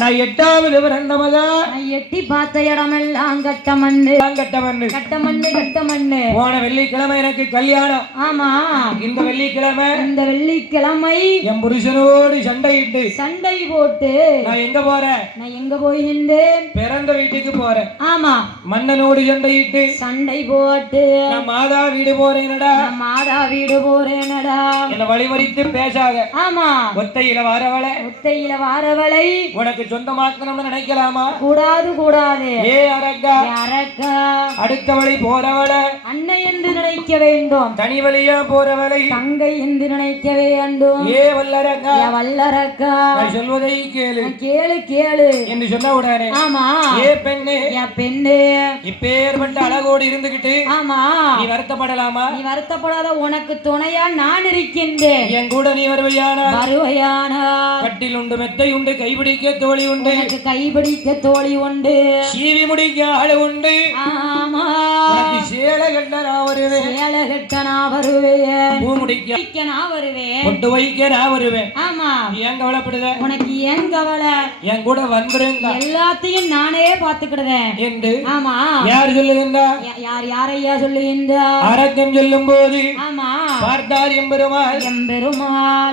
நான் எட்டாவது பிறந்த மகா நான் எட்டி பார்த்த இடமெல்லாம் கட்டமண்ணு கட்டமண்ணு கட்டமண்ணு கட்டமண்ணு. போன வெள்ளிக்கிழமை எனக்கு கல்யாணம். ஆமா இந்த வெள்ளிக்கிழமை என் புருஷனோடு சண்டை போட்டு நான் எங்க போறேன்? நான் எங்க போயிருந்தேன்? பிறந்த வீட்டுக்கு போறேன். ஆமா மன்னனோடு சண்டை போட்டு நான் மாதா வீடு போறேனடா. என்ன வழிமறித்து பேசாத. ஆமா ஒத்தையில வாரவளை உனக்கு சொந்தமாக்கணும்னு நினைக்கலாமா? கூடாது. ஏ அரக்கா அடுத்த வழி போறவள அன்னை என்று நினைக்க வேண்டும். தனி வழியா போறவளை தங்கை என்று நினைக்க வேண்டும். ஏ வல்லரக்கா சொல்வதை கேளு என்று சொன்ன உடனே ஆமா ஏ பெண்ணே இப்பேற்பட்ட அழகோடு இருந்துகிட்டு ஆமா நீ வருத்தப்படலாமா? நீ வருத்தப்படாத, உனக்கு துணையா நான் இருக்கின்றேன். என் கூட நீ வருவையான கட்டில் உண்டு, மெத்தை உண்டு, கைபிடிக்க தோழி உண்டு. கைபிடிக்க தோழி உண்டு, சீவி முடிக்க ஆளு உண்டு. ஆமா சேலை கட்ட நான் வருவேன். பூ முடிக்க நான் வருவேன். பொட்டு வைக்க நான் வருவேன். ஆமா ஏன் கவலைப்படுத? உனக்கு ஏன் கவலை? என் கூட வந்துருங்க, எல்லாத்தையும் நானே பாத்துக்கிடுவேன் என்று ஆமா யார் சொல்லுகின்றா? யாரையா சொல்லுகின்றா? அரக்கன் சொல்லும் போது ஆமா பார்த்தார் எம்பெருமாள்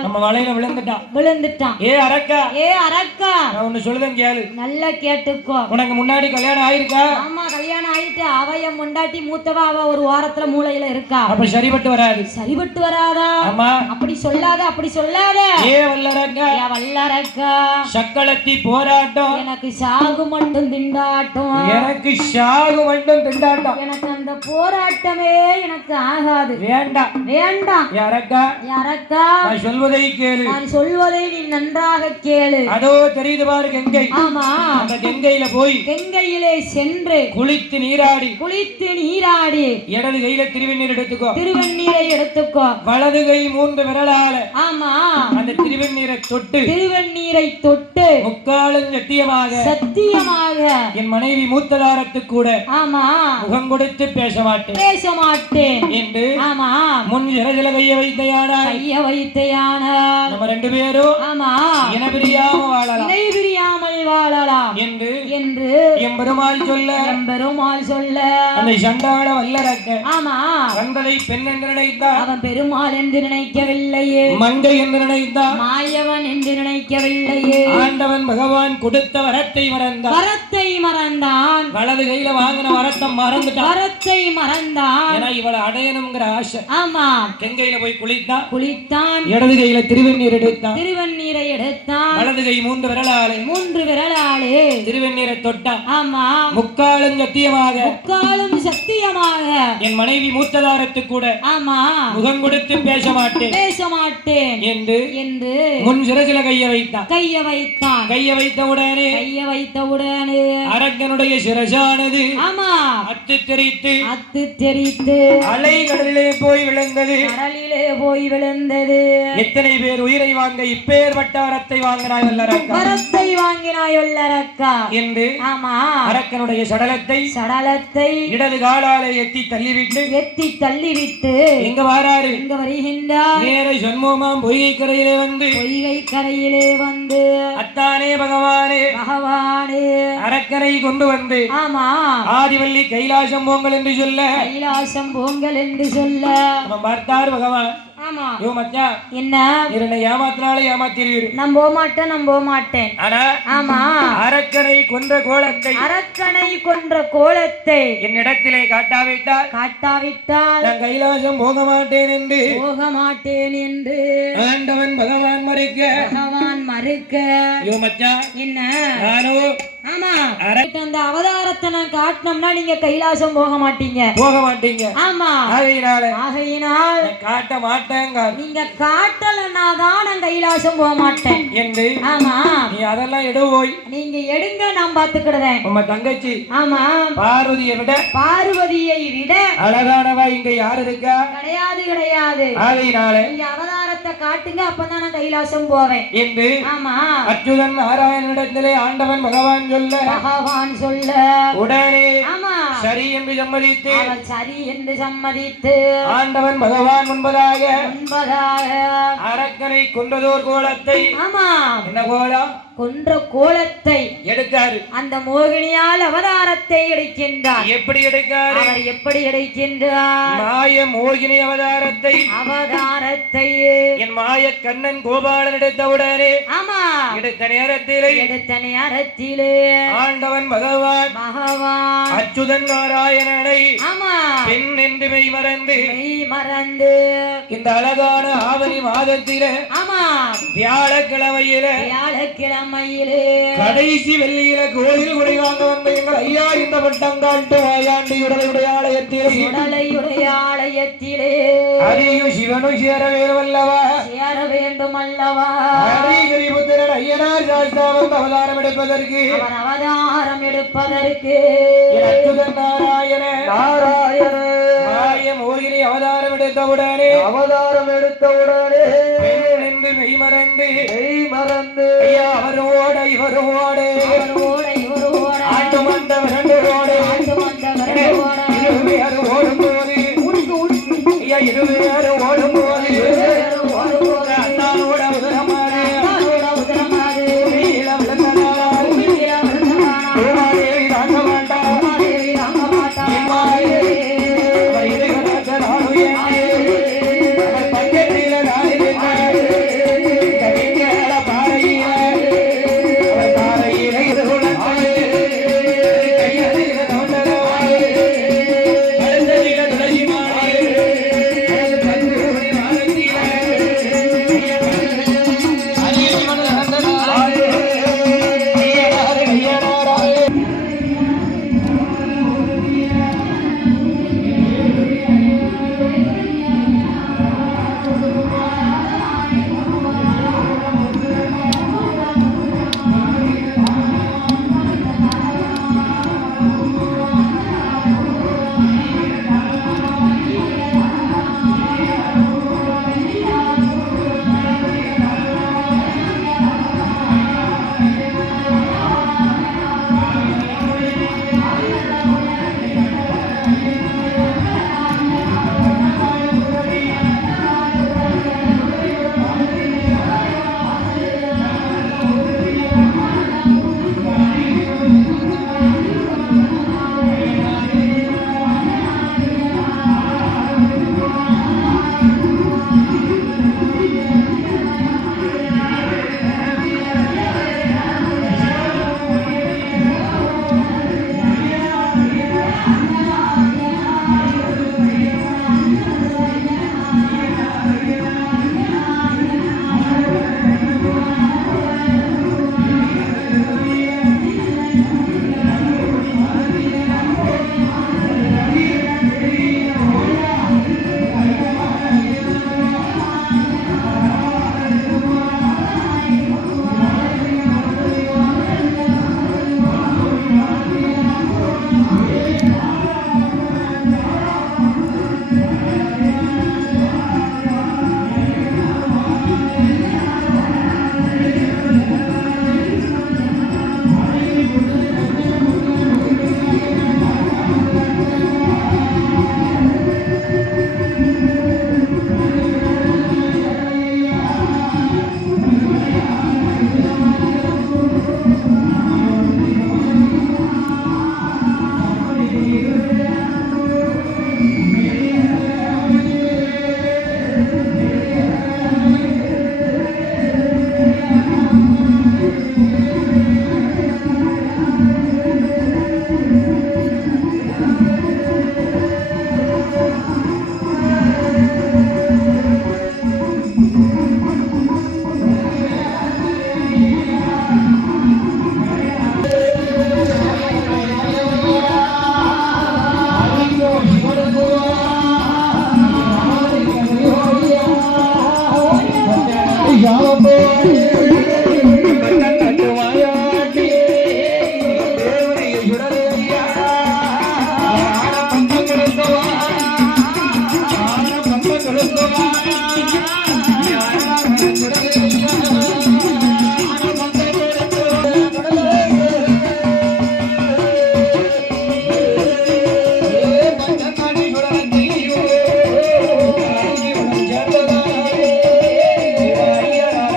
நம்ம வலையில விழுந்துட்டான். ஏ அரக்கா நான் ஒண்ணு சொல்லுதேன் கேளு, நல்லா கேட்டுக்கோ. உனக்கு முன்னாடி கல்யாணம் ஆயிருக்கா? ஆமா கல்யாணம் ஆயிட்டு. அவ முண்டாட்டி மூத்தவா, அவ ஒரு வாரத்துல மூளையில இருக்கா. அப்ப சரிபட்டு வராதா? ஆமா அப்படி சொல்லாத. ஏ வல்லரக்கா சக்களத்தி போராட்டம், எனக்கு சாகு மட்டும் திண்டாட்டம். எனக்கு அந்த போராட்டமே எனக்கு ஆகாது. வேண்டாம் அரக்கா நான் சொல்வதை கேளு. நான் சொல்வதை நீ நன்றாக கேளு. அதோ தெரியுது பாரு கங்கை. ஆமா அந்த கங்கையிலே சென்று குளித்து நீராடி இடது கையில திருவெண்ணீரை எடுத்துக்கோ. வலது கை 3 விரலால ஆமா அந்த திருவெண்ணீரை தொட்டு முக்காலும் சத்தியமாக என் மனைவி மூத்ததாரத்து கூட ஆமா முகம் கொடுத்து பேச மாட்டேன் என்று ஆமா முன் சிறசில கைய வைத்தையான நம்ம 2 பேரும் ஆமா இணைபிரியாமல் வாழலாம் என்று எம்பெருமாள் சொல்ல அந்த சண்டாள வல்லரக்க ஆமா கண்டதை பெண் என்று நினைத்தார். அவன் பெருமாள் என்று நினைக்கவில்லையே, மங்கை என்று நினைத்தார். மாயவன் என்று நினைக்கவில்லையே. ஆண்டவன் பகவான் கொடுத்த வரத்தை மறந்தான். வலது கையில வாங்கின வரத்தை மறந்தான். ஏன்னா இவளை அடையணுங்கிற ஆசை. ஆமா கங்கையில போய் குளித்தான். இடது கையில திருவெண்ணீரை எடுத்தான். வலது கை 3 விரலாலே திருவெண்ணீரை தொட்டான். ஆமா முக்காலும் சத்தியமாக என் மனைவி மூத்ததாரத்து கூட ஆமா முகம் கொடுத்து பேச மாட்டேன் என்று முன் சிறசில கைய வைத்த உடனே அரக்கனுடைய சிரசானது ஆமா அத்து தெரித்து அலைகளிலே போய் விழுந்தது. எத்தனை பேர் உயிரை வாங்க இப்பேற்பட்ட வரத்தை வாங்கினாய் வல்லரக்கா என்று ஆமா அரக்கனுடைய சடலத்தை இடது காலாலே எத்தி தள்ளிவிட்டு எங்க வருகின்றார்? நேரை சொன்மோமாம் பொய்கை கரையிலே வந்து அத்தானே பகவானே அரக்கனை கொண்டு வந்து ஆமா ஆதிவள்ளி கைலாசம் போங்கள் என்று சொல்ல பார்த்தார் பகவான். ஆமா யோ மச்சான் என்ன என்னை ஏமாத்தினாலே ஏமாத்திரீரு. நான் போக மாட்டேன். ஆனா ஆமா அரக்கனை கொன்ற கோலத்தை என்னிடத்திலே காட்டாவிட்டால் நான் கைலாசம் போக மாட்டேன் என்று ஆண்டவன் பகவான் மறுக்க யோ மச்சான் என்ன நானோ ஆமா அந்த அவதாரத்தை நான் காட்டினோம்னா நீங்க கைலாசம் போக மாட்டீங்க. ஆமா ஆகையினால் காட்ட மாட்டேங்க. நீங்க காட்டலன்னா தான் நான் கைலாசம் போக மாட்டேன் என்று ஆமா நீ அதெல்லாம் எடுவோய் நீங்க எடுங்க, நான் பாத்துக்கிடுறேன். உங்க தங்கச்சி ஆமா பார்வதியை விட அழகானவா இங்க யாரு இருக்கா? கிடையாது. ஆகையினால நீங்க அவதாரத்தை காட்டுங்க, அப்பதான் நான் கைலாசம் போவேன் என்று ஆமா அச்சுதன் நாராயணனிடத்திலே ஆண்டவன் பகவான் சொல்ல உடனே ஆமா சரி என்று சம்மதித்து ஆண்டவன் பகவான் முன்பதாக அரக்கனை கொண்டதோர் கோலத்தை ஆமா என்ன கோலம்? கொன்ற கோலத்தை எடுக்காரு. அந்த மோகினியால் அவதாரத்தை எடுக்கின்றார். எப்படி எடுக்காரு? அவர் எப்படி எடுக்கின்றார்? மாய மோகினி அவதாரத்தை என் மாய கண்ணன் கோபாலன் எடுத்தவுடனே ஆமா எடுத்த நேரத்திலே ஆண்டவன் பகவான் அச்சுதன் நாராயணனை ஆமா பெண் என்று மெய் மறந்து இந்த அழகான ஆவணி மாதத்திலே ஆமா வியாழக்கிழமையிலே கடைசி வெள்ளியில கோயில் குடை வாங்க வந்த எங்கள் ஐயா இந்த பட்டங்காட்டு ஆயாண்டி உடலையுடைய ஆலயத்திலே அரியும் சிவனும் சேர வேண்டும் அல்லவா ஹரிகிரிபுத்திரன் ஐயனார் சாஸ்தாவன் அவதாரம் எடுப்பதற்கு அச்சுதன் நாராயண மாய மோகினி அவதாரம் எடுத்தவுடனே என்று மெய் மறந்து ஐயா அவரோட இவரோட ஆட்டு மந்தம் இருவேறு ஓடும் போது ஐயா இருவேறு ஓடும் போது அண்ணாவோட உதரமாறு தேவி தாங்க மாட்டான் பஞ்சத்தில பாறையில இது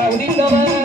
உதித்தவன்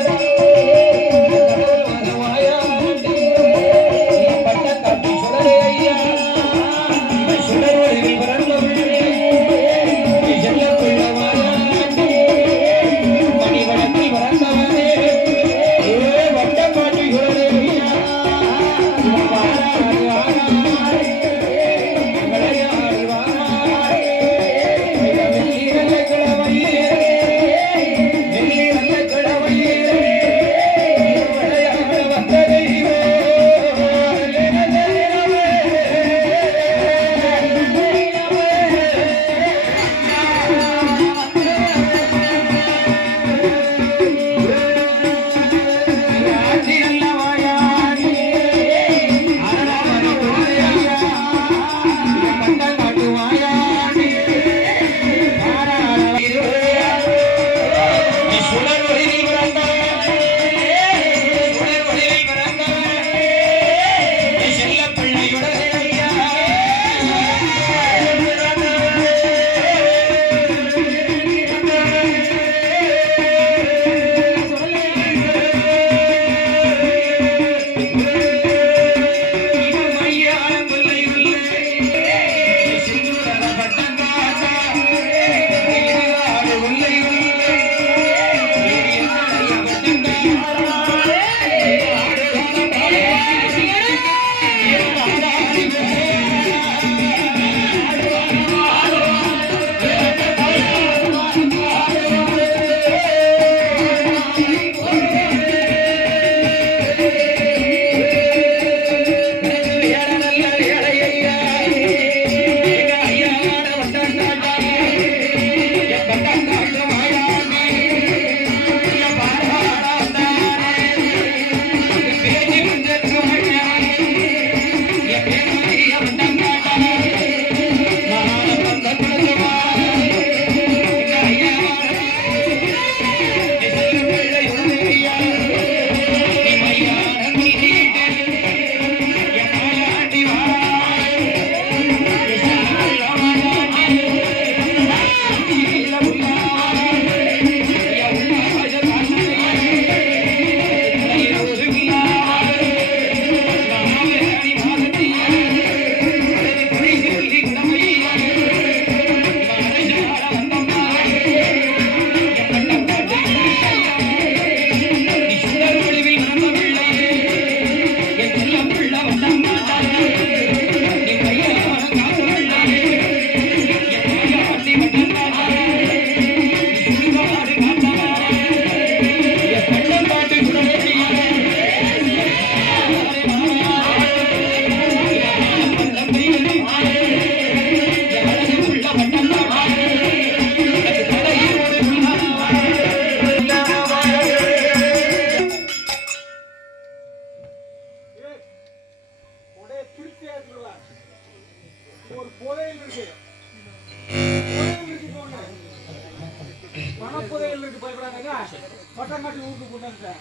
பட்டாங்காட்டி ஊருக்கு கொண்டு வந்தேன்.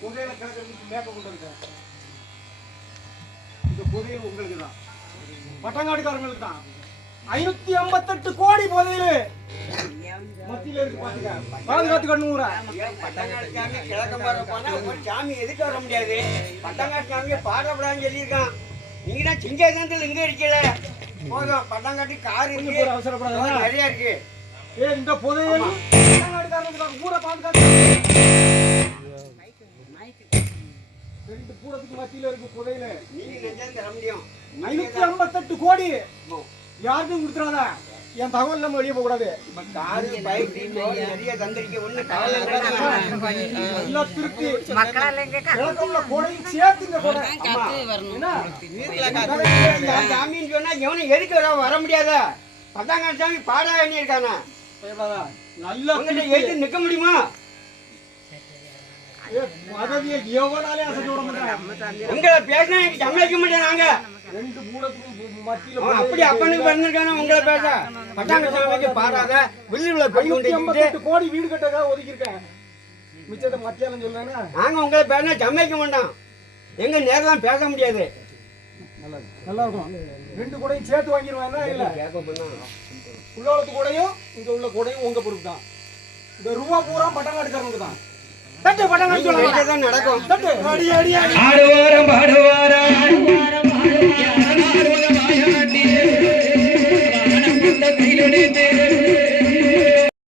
புதையில கிடக்கிறதுக்கு மேக்க கொண்டு வந்தேன். இந்த புதையல் உங்களுக்கு தான், பட்டாங்காட்டுக்காரங்களுக்கு தான். 558 கோடி புதையல் மத்தியில இருக்கு பாத்துக்க. பாதுகாத்து கண்ணுற பட்டாங்காட்டு கிழக்க மாற போனா ஒரு சாமி எதுக்கு வர முடியாது. பட்டாங்காட்டு சாமியை பாடப்படான்னு சொல்லியிருக்கான். நீங்க தான் சிங்காசனத்தில் இங்க இருக்கல போதும். பட்டாங்காட்டி கார் இருக்கு, அவசரப்படாத. நிறைய இருக்கு. இந்த புதையல் பட்டாங்காட்டுக்காரங்களுக்கு ஊரை பாதுகாத்து. 2 பூரத்துக்கு மத்தியில இருக்கு புதையல். நீங்க நினைச்சா தர முடியும். 558 கோடி யாருக்கும் கொடுத்துறாத. என் தகவல் நம்ம வெளியே போக கூடாது. காரு பைக் நிறைய தந்திரிக்க ஒண்ணு கவலை எல்லாம் திருப்பி கிழக்குள்ள கோடையும் சேர்த்துங்க கூட. சாமின்னு சொன்னா எவனும் எதுக்கு வர முடியாத. பட்டாங்காட்டு சாமி பாடா எண்ணி இருக்கானா நல்லா எழுத்து நிக்க முடியுமா? பதவியை எவனாலே அசைச்சு விட மாட்டான். உங்களை பேசினா எனக்கு சமாளிக்க மாட்டேன். நாங்க 2 பூரத்துக்கும் மத்தியில அப்படி அப்பனுக்கு பண்ணிருக்கானா உங்களை பேச. பட்டாங்காட்டு சாமிக்கு பாடாத வில்லுல போய் 558 கோடி வீடு கட்டதாக ஒதுக்கி இருக்கேன். மிச்சத்தை மத்தியாலம் சொல்லுவேன்னா நாங்க உங்களை பேசினா சமாளிக்க மாட்டோம். எங்க நேரம் பேச முடியாது. நல்லா இருக்கும். 2 கூடையும் சேர்த்து வாங்கிடுவாங்க இல்ல. உள்ளத்து கூடையும் இங்க உள்ள கூடையும் உங்க பொறுப்பு தான். இந்த ரூபா பூரா பட்டாங்காட்டுக்காரங்களுக்கு தான். தட்டு பட்டாங்காட்டு தான் நடக்கும். தட்டு அடி அடி அடி. ஆடுவாரம் பாடுவாரா